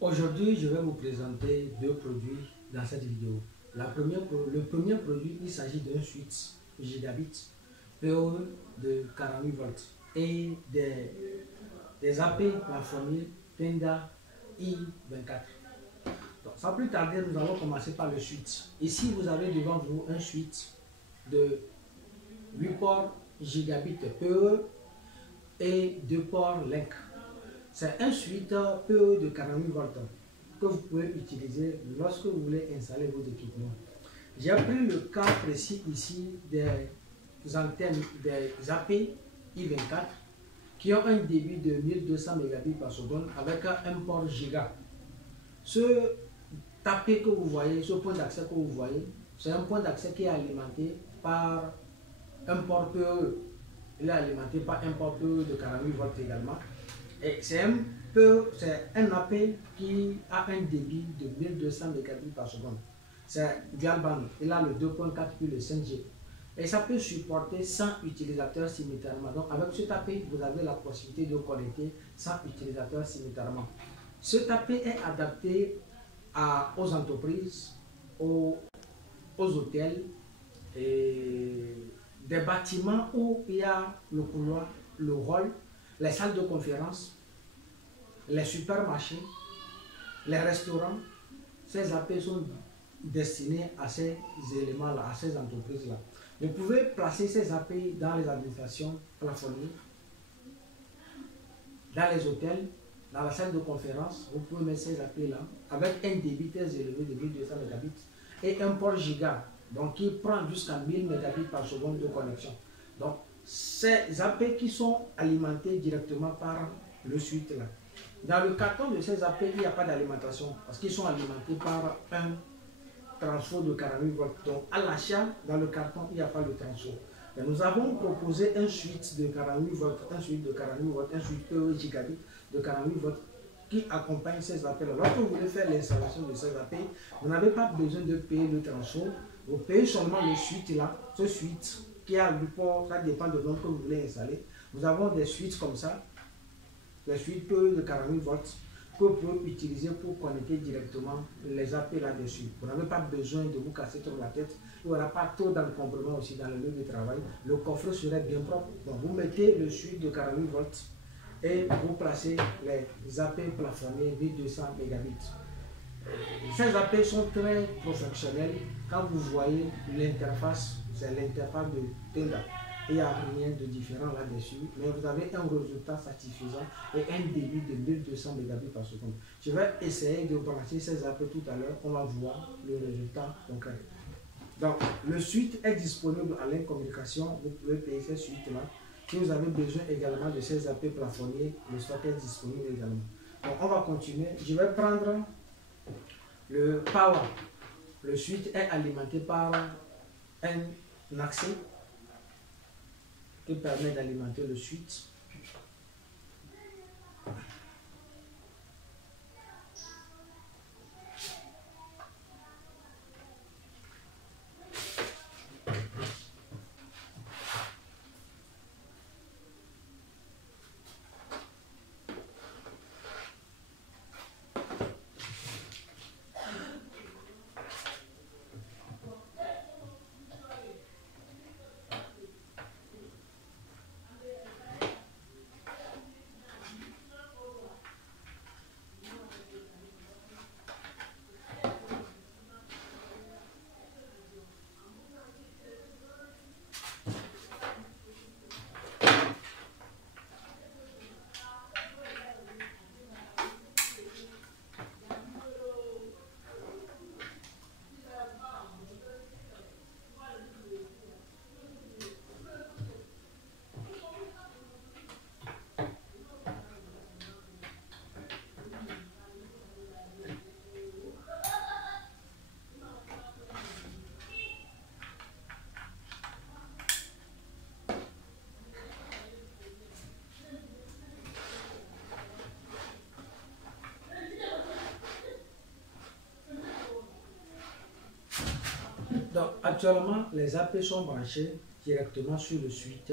Aujourd'hui, je vais vous présenter deux produits dans cette vidéo. Le premier produit, il s'agit d'un switch gigabit PoE de 48 volts et des AP plafonniers Penda i24. Donc, sans plus tarder, nous allons commencer par le switch. Ici, vous avez devant vous un switch de 8 ports gigabit PoE et 2 ports Link. C'est un switch PoE de 48 volts que vous pouvez utiliser lorsque vous voulez installer vos équipements. J'ai pris le cas précis ici des antennes des AP i24 qui ont un débit de 1200 Mbps par seconde avec un port giga. Ce tapé que vous voyez, ce point d'accès que vous voyez, c'est un point d'accès qui est alimenté par un port PoE. Il est alimenté par un port PoE de 48 volts également. Et c'est un AP qui a un débit de 1200 Mbps par seconde. C'est dual band. Il a le 2.4 puis le 5G. Et ça peut supporter 100 utilisateurs simultanément. Donc avec ce AP, vous avez la possibilité de connecter 100 utilisateurs simultanément. Ce AP est adapté aux entreprises, aux hôtels et des bâtiments où il y a le couloir, le hall, les salles de conférence, les supermarchés, les restaurants. Ces AP sont destinés à ces éléments-là, à ces entreprises-là. Vous pouvez placer ces AP dans les administrations plafonnées, dans les hôtels, dans la salle de conférence. Vous pouvez mettre ces AP-là avec un débit très élevé de 1200 Mbps et un port giga, donc qui prend jusqu'à 1000 Mbps par seconde de connexion. Donc, ces AP qui sont alimentés directement par le switch là. Dans le carton de ces AP, il n'y a pas d'alimentation parce qu'ils sont alimentés par un transfo de 48 volts. Donc, à l'achat, dans le carton, il n'y a pas de transfo. Et nous avons proposé un switch de 48 volts, un switch de 48 volts, un switch PoE gigabit de 48 volts qui accompagne ces AP là. Lorsque vous voulez faire l'installation de ces AP, vous n'avez pas besoin de payer le transfo. Vous payez seulement le switch là, ce switch qui a le port, ça dépend de l'ordre que vous voulez installer. Nous avons des switches comme ça, les switches PoE de 48 volts que vous pouvez utiliser pour connecter directement les AP là-dessus. Vous n'avez pas besoin de vous casser trop la tête. Il n'y aura pas trop d'encombrement aussi dans le lieu de travail. Le coffre serait bien propre. Donc vous mettez le switch de 48 volts et vous placez les AP plafonnés 1200 Mbps. Ces AP sont très professionnels. Quand vous voyez l'interface, c'est l'interface de Tenda. Il n'y a rien de différent là-dessus, mais vous avez un résultat satisfaisant et un débit de 1200 Mbps par seconde. Je vais essayer de brancher ces AP tout à l'heure. On va voir le résultat concret. Donc, le switch est disponible à l'incommunication. Vous pouvez payer ces suites-là. Si vous avez besoin également de ces AP plafonniers, le stock est disponible également. Donc, on va continuer. Je vais prendre le power. Le switch est alimenté par un accès qui permet d'alimenter le switch. Donc, actuellement, les AP sont branchés directement sur le switch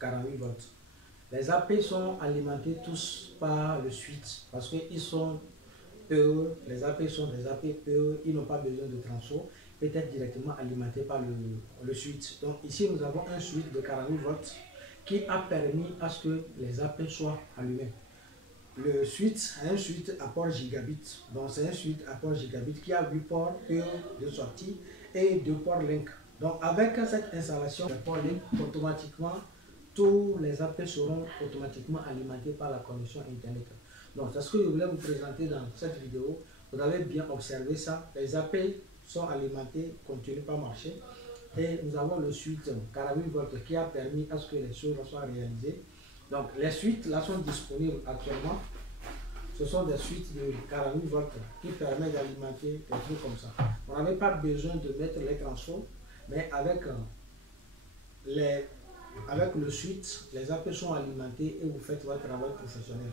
48 volts. Les AP sont alimentés tous par le switch parce qu'ils sont PE, les AP sont des AP PE, ils n'ont pas besoin de transfo, peut être directement alimenté par le switch. Donc ici nous avons un switch de 48 volts qui a permis à ce que les AP soient allumés. Le switch est un switch à port gigabit. Donc c'est un switch à port gigabit qui a 8 ports PE de sortie et 2 ports Link. Donc avec cette installation de port Link, automatiquement, tous les appels seront automatiquement alimentés par la connexion Internet. Donc c'est ce que je voulais vous présenter dans cette vidéo. Vous avez bien observé ça. Les appels sont alimentés, continuent par marcher. Et nous avons le switch 48 volts qui a permis à ce que les choses soient réalisées. Donc les suites là sont disponibles actuellement. Ce sont des suites de 48 volts qui permettent d'alimenter des trucs comme ça. On n'avait pas besoin de mettre les transfos, mais avec le switch, les appels sont alimentés et vous faites votre travail professionnel.